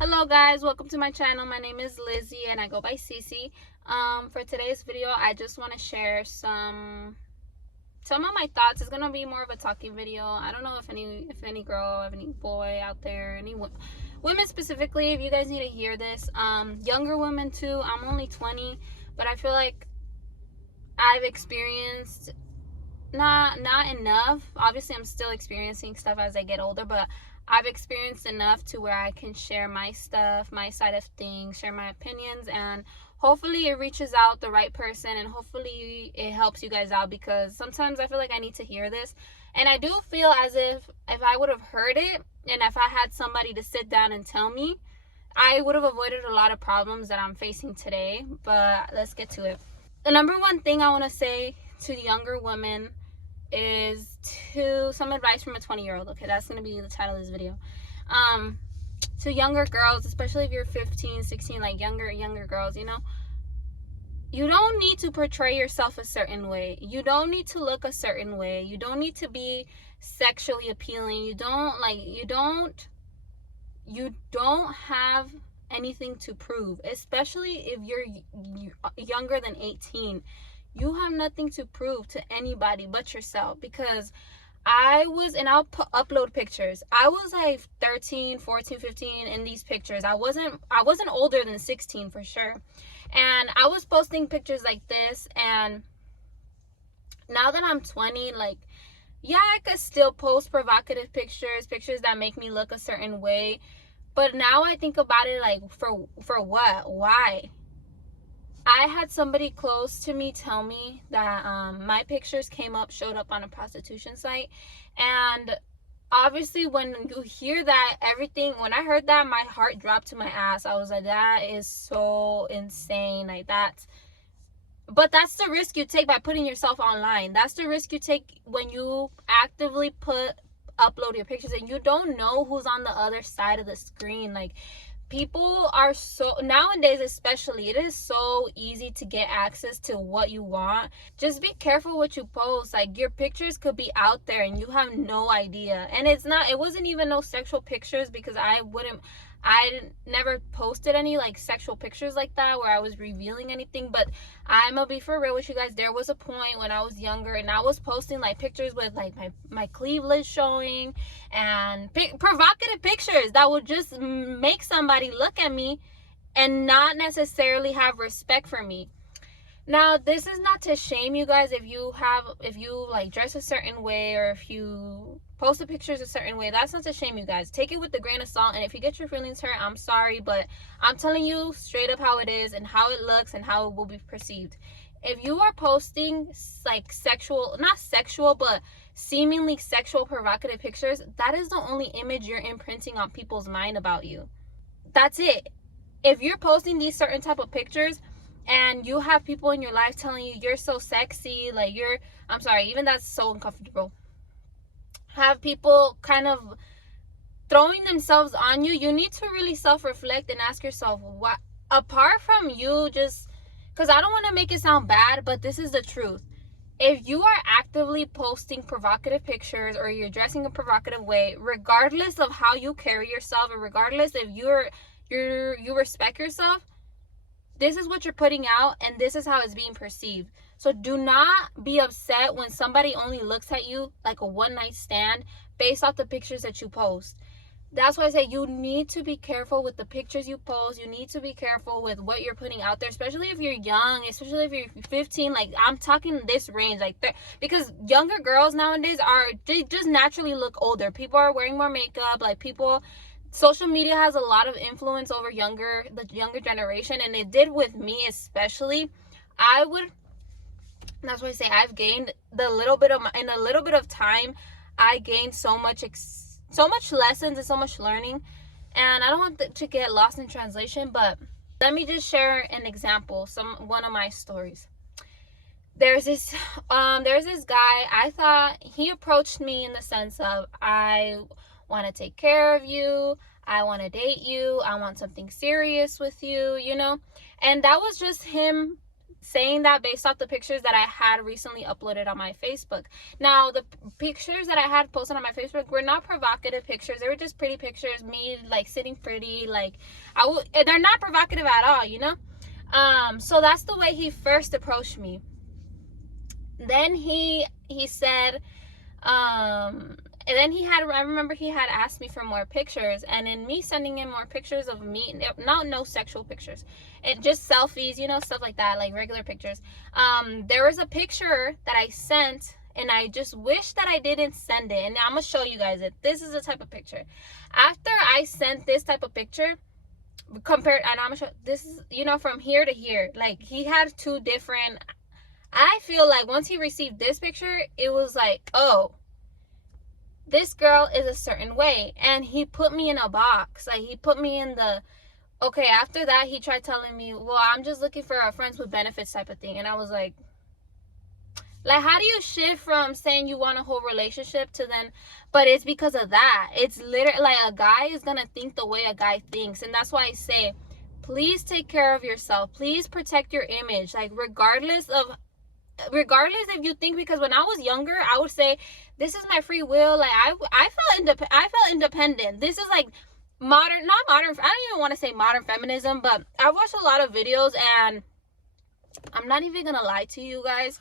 Hello guys, welcome to my channel. My name is Lizzie and I go by Cece. For today's video, I just want to share some of my thoughts. It's gonna be more of a talking video. I don't know if any girl, if any boy out there, any women specifically, if you guys need to hear this. Younger women too. I'm only 20, but I feel like I've experienced not enough. Obviously I'm still experiencing stuff as I get older, but I've experienced enough to where I can share my stuff, my side of things, share my opinions, and hopefully it reaches out the right person, and hopefully it helps you guys out, because sometimes I feel like I need to hear this. And I do feel as if I would have heard it, and if I had somebody to sit down and tell me, I would have avoided a lot of problems that I'm facing today. But let's get to it. The number one thing I want to say to younger women is some advice from a 20-year-old. Okay, that's going to be the title of this video. To younger girls, especially if you're 15, 16, like younger girls, you don't need to portray yourself a certain way. You don't need to look a certain way. You don't need to be sexually appealing. You don't have anything to prove, especially if you're younger than 18. You have nothing to prove to anybody but yourself, because and I'll upload pictures. I was like 13, 14, 15 in these pictures. I wasn't older than 16 for sure. And I was posting pictures like this, and now that I'm 20, like, yeah, I could still post provocative pictures that make me look a certain way. But now I think about it like, for what? Why? I had somebody close to me tell me that my pictures showed up on a prostitution site. And obviously when you hear that, when I heard that, my heart dropped to my ass. I was like, that is so insane. But that's the risk you take by putting yourself online. That's the risk you take when you actively upload your pictures, and you don't know who's on the other side of the screen. Like, people are so, nowadays especially, it is so easy to get access to what you want. Just be careful what you post. Like, your pictures could be out there and you have no idea. And it wasn't even no sexual pictures, because I never posted any like sexual pictures like that where I was revealing anything. But I'm gonna be for real with you guys. There was a point when I was younger and I was posting like pictures with like my cleavage showing, and provocative pictures that would just make somebody look at me and not necessarily have respect for me. Now, this is not to shame you guys if you like dress a certain way, or if you post the pictures a certain way. That's not to shame you guys. Take it with a grain of salt, and if you get your feelings hurt, I'm sorry, but I'm telling you straight up how it is and how it looks and how it will be perceived. If you are posting like not sexual, but seemingly sexual provocative pictures, that is the only image you're imprinting on people's mind about you. That's it. If you're posting these certain type of pictures and you have people in your life telling you you're so sexy, like I'm sorry, even that's so uncomfortable. Have people kind of throwing themselves on you, you need to really self-reflect and ask yourself, what, apart from you just, because I don't want to make it sound bad, but this is the truth. If you are actively posting provocative pictures, or you're dressing a provocative way, regardless of how you carry yourself, or regardless if you respect yourself, this is what you're putting out, and this is how it's being perceived. So do not be upset when somebody only looks at you like a one-night stand based off the pictures that you post. That's why I say you need to be careful with the pictures you post. You need to be careful with what you're putting out there, especially if you're young, especially if you're 15. Like, I'm talking this range, because younger girls nowadays they just naturally look older. People are wearing more makeup. Social media has a lot of influence over the younger generation, and it did with me especially. That's why I say I've gained in a little bit of time. I gained so much lessons and so much learning, and I don't want to get lost in translation, but let me just share an example, one of my stories. There's this guy. I thought he approached me in the sense of, I want to take care of you, I want to date you, I want something serious with you, and that was just him saying that based off the pictures that I had recently uploaded on my Facebook. Now, the pictures that I had posted on my Facebook were not provocative pictures. They were just pretty pictures, me like sitting pretty, like they're not provocative at all, you know? So that's the way he first approached me. Then he said, and then I remember he had asked me for more pictures, and in me sending him more pictures of me, no sexual pictures, it just selfies, you know, stuff like that, like regular pictures. There was a picture that I sent, and I just wish that I didn't send it, and I'm gonna show you guys it. This is the type of picture. After I sent this type of picture, compared, and I'm gonna show, this is, you know, from here to here, like he had two different, I feel like once he received this picture, it was like, oh, this girl is a certain way, and he put me in a box. Like, he put me in the, okay, after that, he tried telling me, well, I'm just looking for a friends with benefits type of thing. And I was like, how do you shift from saying you want a whole relationship to then, but it's because of that. It's literally, like, a guy is gonna think the way a guy thinks. And that's why I say, please take care of yourself. Please protect your image. Like, regardless if you think, because when I was younger, I would say, this is my free will. Like, I felt independent. This is like not modern, I don't even want to say modern feminism, but I watched a lot of videos, and I'm not even gonna lie to you guys,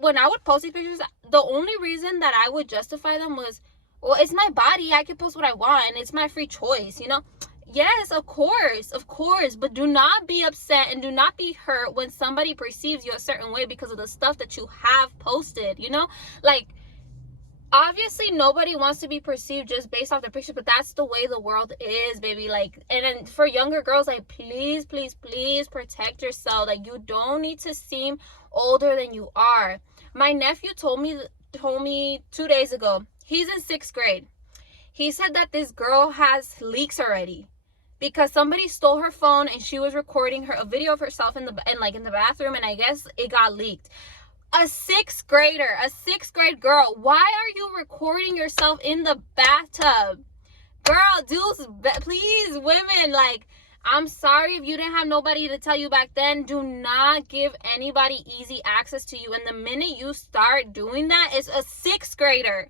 when I would post these pictures, the only reason that I would justify them was, well, it's my body, I can post what I want, and it's my free choice, you know. Yes, of course, but do not be upset and do not be hurt when somebody perceives you a certain way because of the stuff that you have posted, you know? Like, obviously nobody wants to be perceived just based off their picture, but that's the way the world is, baby. Like, and then for younger girls, like, please protect yourself. Like, you don't need to seem older than you are. My nephew told me 2 days ago, he's in 6th grade. He said that this girl has leaks already, because somebody stole her phone and she was recording a video of herself in the bathroom, and I guess it got leaked. A 6th grade girl, why are you recording yourself in the bathtub? Girl, dudes, please, women, like, I'm sorry if you didn't have nobody to tell you back then. Do not give anybody easy access to you. And the minute you start doing that, it's a 6th grader.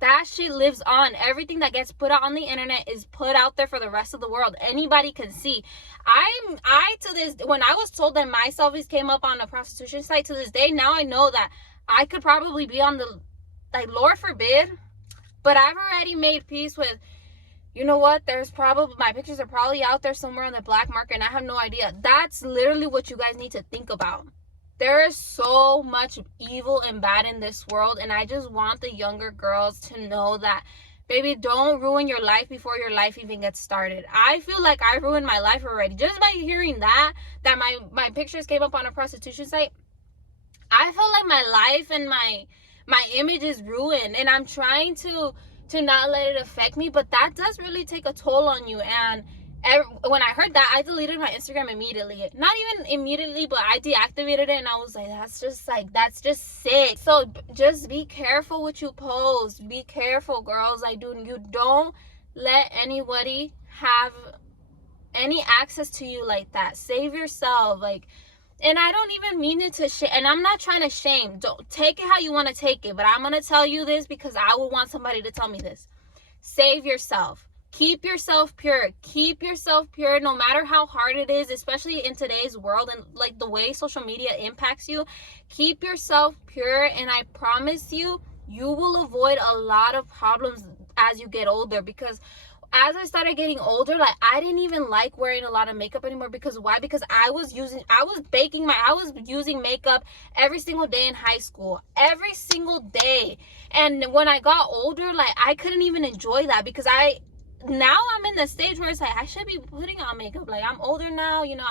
That shit lives on. Everything that gets put out on the internet is put out there for the rest of the world. Anybody can see. When I was told that my selfies came up on a prostitution site, to this day, now I know that I could probably be on the, like, Lord forbid, but I've already made peace with, you know what, my pictures are probably out there somewhere on the black market, and I have no idea. That's literally what you guys need to think about. There is so much evil and bad in this world, and I just want the younger girls to know that, baby, don't ruin your life before your life even gets started. I feel like I ruined my life already. Just by hearing that my pictures came up on a prostitution site, I felt like my life and my image is ruined, and I'm trying to not let it affect me, but that does really take a toll on you. And when I heard that, I deleted my Instagram immediately. Not even immediately, but I deactivated it, and I was like, that's just sick. So just be careful what you post. Be careful, girls. You don't let anybody have any access to you like that. Save yourself. Like, and I don't even mean it to shame, and I'm not trying to shame. Don't take it how you want to take it, but I'm gonna tell you this because I would want somebody to tell me this. Save yourself. Keep yourself pure. Keep yourself pure no matter how hard it is, especially in today's world and like the way social media impacts you. Keep yourself pure, and I promise you, you will avoid a lot of problems as you get older. Because as I started getting older, like, I didn't even like wearing a lot of makeup anymore. Because why? Because I was using makeup every single day in high school, every single day. And when I got older, like, I couldn't even enjoy that, because now I'm in the stage where it's like, I should be putting on makeup. Like, I'm older now, you know,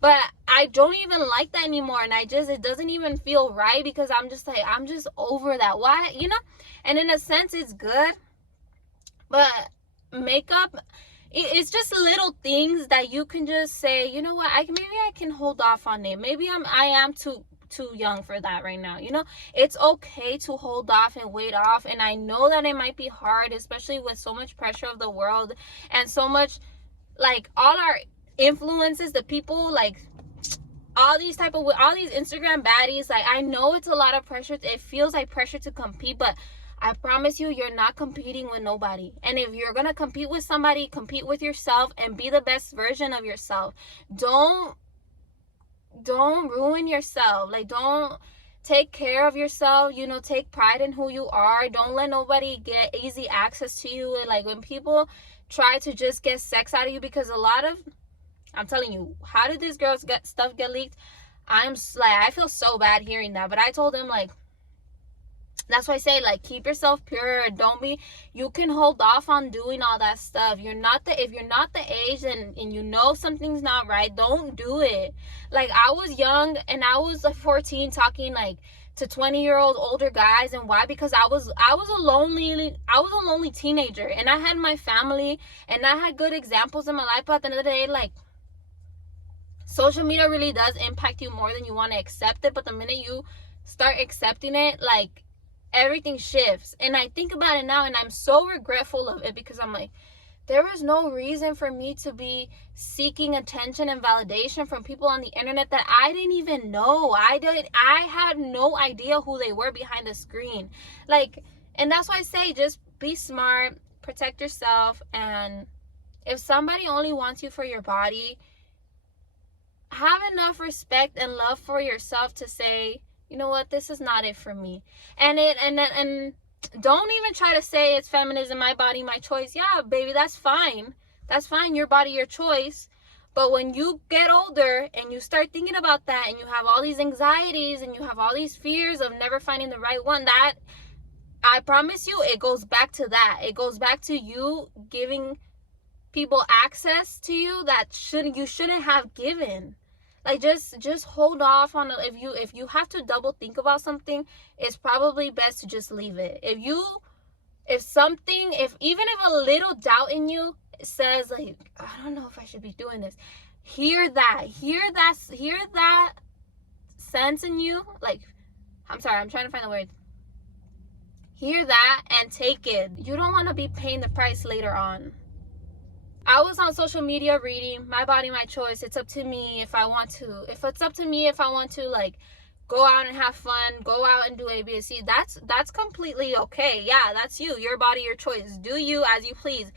but I don't even like that anymore. And it doesn't even feel right, because I'm just over that. Why, you know? And in a sense, it's good, but makeup, it's just little things that you can just say, you know what, maybe I can hold off on it. Maybe I am too young for that right now, you know. It's okay to hold off and wait off. And I know that it might be hard, especially with so much pressure of the world and so much, like, all our influences, the people, like, all these Instagram baddies, like, I know it's a lot of pressure. It feels like pressure to compete, but I promise you, you're not competing with nobody. And if you're gonna compete with somebody, compete with yourself and be the best version of yourself. Don't ruin yourself. Like, don't take care of yourself. You know, take pride in who you are. Don't let nobody get easy access to you. And like, when people try to just get sex out of you, because a lot of, I'm telling you, how did this girl's stuff get leaked? I feel so bad hearing that. But I told him, like, that's why I say, like, keep yourself pure. Don't be, you can hold off on doing all that stuff. If you're not the age and you know something's not right, don't do it. Like, I was young and I was like 14 talking like to 20-year-old older guys. And why? Because I was a lonely teenager, and I had my family and I had good examples in my life. But at the end of the day, like, social media really does impact you more than you want to accept it. But the minute you start accepting it, like, everything shifts. And I think about it now and I'm so regretful of it, because I'm like, there was no reason for me to be seeking attention and validation from people on the internet that I didn't even know. I had no idea who they were behind the screen. Like, and that's why I say, just be smart, protect yourself. And if somebody only wants you for your body, have enough respect and love for yourself to say, you know what, this is not it for me. And don't even try to say it's feminism, my body, my choice. Yeah, baby, that's fine. That's fine, your body, your choice. But when you get older and you start thinking about that, and you have all these anxieties and you have all these fears of never finding the right one, that, I promise you, it goes back to that. It goes back to you giving people access to you that you shouldn't have given. Like, just hold off on it. If you have to double think about something, it's probably best to just leave it. If even if a little doubt in you says, like, I don't know if I should be doing this, hear that sense in you. Like, I'm sorry, I'm trying to find the word. Hear that and take it. You don't want to be paying the price later on. I was on social media reading my body, my choice. It's up to me if I want to. If it's up to me if I want to, like, go out and have fun, go out and do A, B, and C, that's completely okay. Yeah, that's you. Your body, your choice. Do you as you please.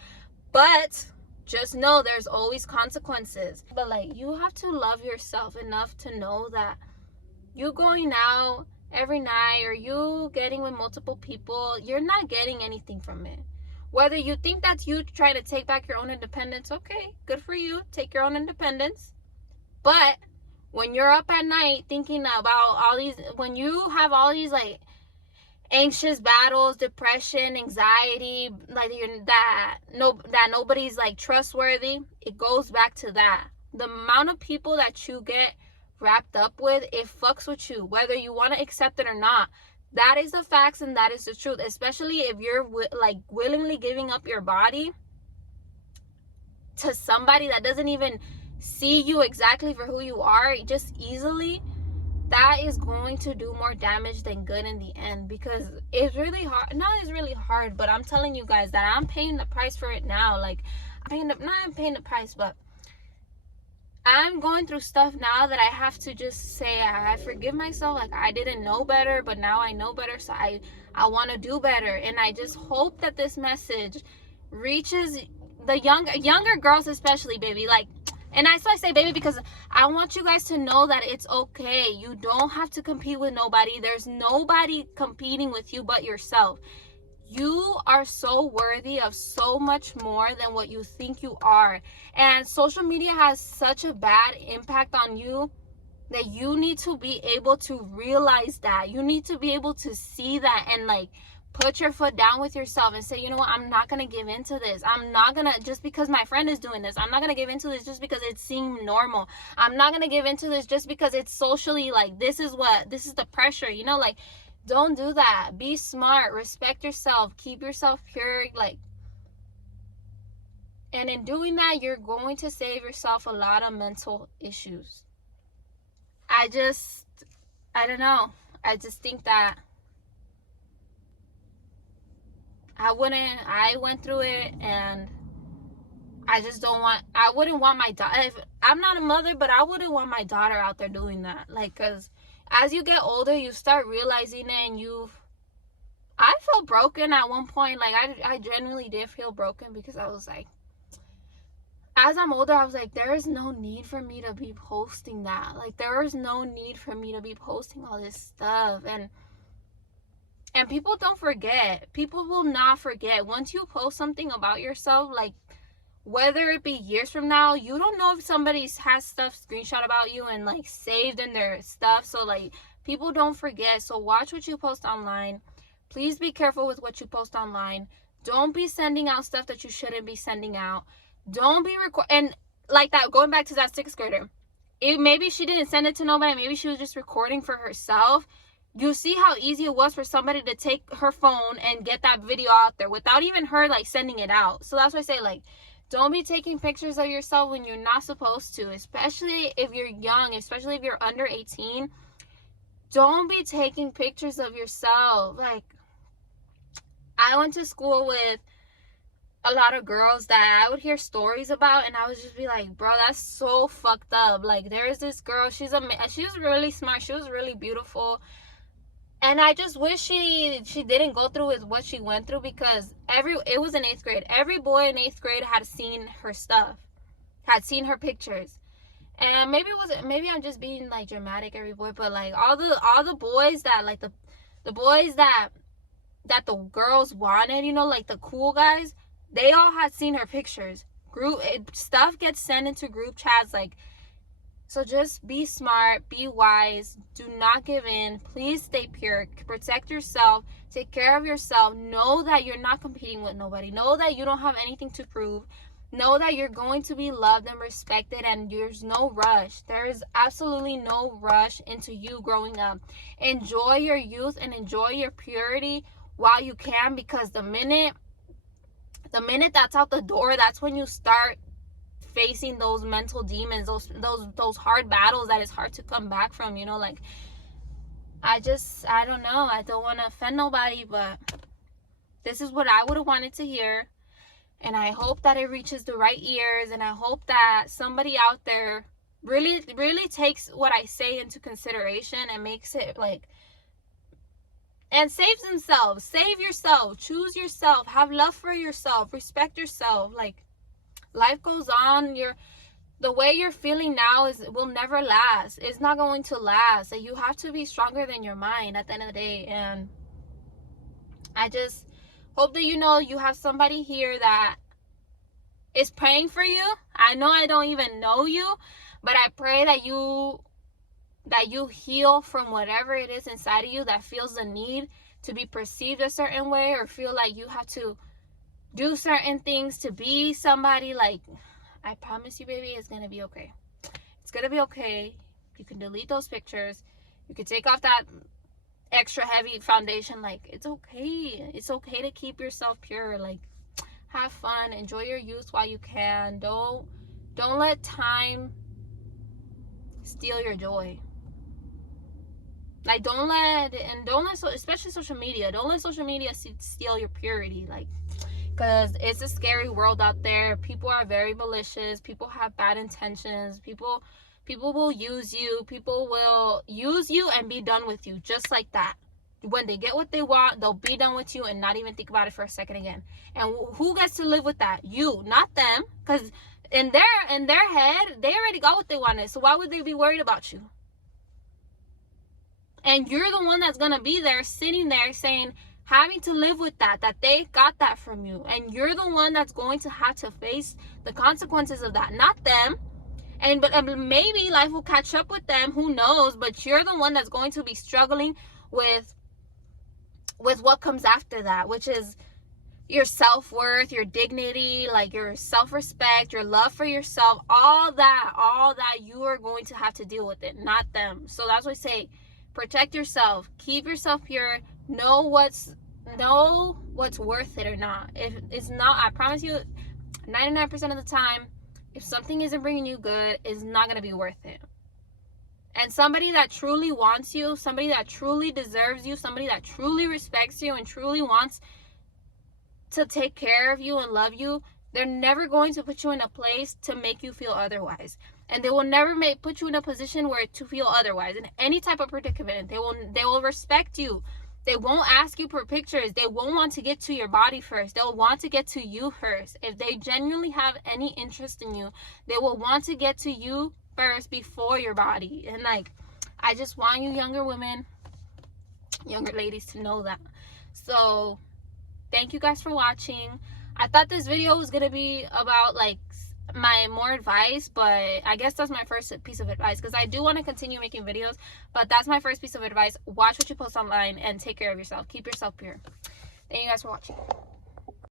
But just know there's always consequences. But, like, you have to love yourself enough to know that you going out every night or you getting with multiple people, you're not getting anything from it. Whether you think that's you trying to take back your own independence, okay, good for you. Take your own independence. But when you're up at night thinking about when you have all these, like, anxious battles, depression, anxiety, like, that nobody's, like, trustworthy, it goes back to that. The amount of people that you get wrapped up with, it fucks with you, whether you want to accept it or not. That is the facts and that is the truth, especially if you're like willingly giving up your body to somebody that doesn't even see you exactly for who you are, just easily. That is going to do more damage than good in the end, because it's really hard. It's really hard, but I'm telling you guys that I'm paying the price for it now. Like, I'm paying the price, but I'm going through stuff now that I have to just say, I forgive myself. Like, I didn't know better, but now I know better, so I want to do better. And I just hope that this message reaches the younger girls, especially, baby. Like, and that's why I say baby, because I want you guys to know that it's okay. You don't have to compete with nobody. There's nobody competing with you but yourself. You are so worthy of so much more than what you think you are. And social media has such a bad impact on you that you need to be able to realize that. You need to be able to see that and, like, put your foot down with yourself and say, you know what, I'm not going to give into this. I'm not going to, just because my friend is doing this, I'm not going to give into this just because it seemed normal. I'm not going to give into this just because it's socially, like, this is the pressure, you know, like, don't do that. Be smart. Respect yourself. Keep yourself pure. Like, and in doing that, you're going to save yourself a lot of mental issues. I don't know. I just think that I went through it, and I just don't want, I wouldn't want my daughter, I'm not a mother, but I wouldn't want my daughter out there doing that. Like, because as you get older, you start realizing it, and I felt broken at one point. Like, I genuinely did feel broken, because I was like, as I'm older, I was like, there is no need for me to be posting that. Like, there is no need for me to be posting all this stuff. And people don't forget. People will not forget. Once you post something about yourself, like, whether it be years from now, you don't know if somebody has stuff screenshot about you and, like, saved in their stuff. So, like, people don't forget. So watch what you post online. Please be careful with what you post online. Don't be sending out stuff that you shouldn't be sending out. Don't be and like that, going back to that 6th grader, maybe she didn't send it to nobody, maybe she was just recording for herself. You see how easy it was for somebody to take her phone and get that video out there without even her, like, sending it out. So that's why I say, like, don't be taking pictures of yourself when you're not supposed to, especially if you're young, especially if you're under 18. Don't be taking pictures of yourself. Like, I went to school with a lot of girls that I would hear stories about, and I would just be like, bro, that's so fucked up. Like, there is this girl, she was really smart, she was really beautiful, and I just wish she didn't go through with what she went through, because it was in 8th grade. Every boy in 8th grade had seen her stuff, had seen her pictures. And maybe I'm just being, like, dramatic, every boy, but, like, all the boys that, like, the boys that the girls wanted, you know, like the cool guys, they all had seen her pictures. Stuff gets sent into group chats, like, so just be smart, be wise, do not give in, please stay pure, protect yourself, take care of yourself, know that you're not competing with nobody, know that you don't have anything to prove, know that you're going to be loved and respected, and there's no rush. There is absolutely no rush into you growing up. Enjoy your youth and enjoy your purity while you can, because the minute that's out the door, that's when you start facing those mental demons, those hard battles that is hard to come back from, you know. Like, I don't know, I don't want to offend nobody, but this is what I would have wanted to hear, and I hope that it reaches the right ears, and I hope that somebody out there really, really takes what I say into consideration and makes it, like, and saves themselves. Save yourself, choose yourself, have love for yourself, respect yourself. Like, life goes on. The way you're feeling now will never last. It's not going to last. So you have to be stronger than your mind at the end of the day. And I just hope that you have somebody here that is praying for you. I know I don't even know you, but I pray that you heal from whatever it is inside of you that feels the need to be perceived a certain way, or feel like you have to do certain things to be somebody. Like, I promise you, baby, it's gonna be okay. It's gonna be okay. You can delete those pictures. You can take off that extra heavy foundation. Like, it's okay. It's okay to keep yourself pure. Like, have fun. Enjoy your youth while you can. Don't let time steal your joy. Like, especially social media, don't let social media steal your purity. Like, because it's a scary world out there. People are very malicious. People have bad intentions. People will use you. People will use you and be done with you just like that. When they get what they want, they'll be done with you and not even think about it for a second again. And who gets to live with that? You, not them. Because in their head, they already got what they wanted. So why would they be worried about you? And you're the one that's going to be there, sitting there saying, having to live with that they got that from you. And you're the one that's going to have to face the consequences of that, not them. But maybe life will catch up with them, who knows? But you're the one that's going to be struggling with what comes after that, which is your self-worth, your dignity, like your self-respect, your love for yourself. All that you are going to have to deal with it, not them. So that's why I say, protect yourself, keep yourself pure, know what's worth it or not. If it's not, I promise you, 99% of the time, if something isn't bringing you good, it's not going to be worth it. And somebody that truly wants you, somebody that truly deserves you, somebody that truly respects you and truly wants to take care of you and love you, They're never going to put you in a place to make you feel otherwise. And they will never put you in a position where to feel otherwise. In any type of predicament, they will respect you. They won't ask you for pictures. They won't want to get to your body first. They'll want to get to you first. If they genuinely have any interest in you, they will want to get to you first before your body. And like, I just want you younger women, younger ladies to know that. So thank you guys for watching. I thought this video was gonna be about like my more advice, but I guess that's my first piece of advice, because I do want to continue making videos, but that's my first piece of advice. Watch what you post online and take care of yourself. Keep yourself pure. Thank you guys for watching.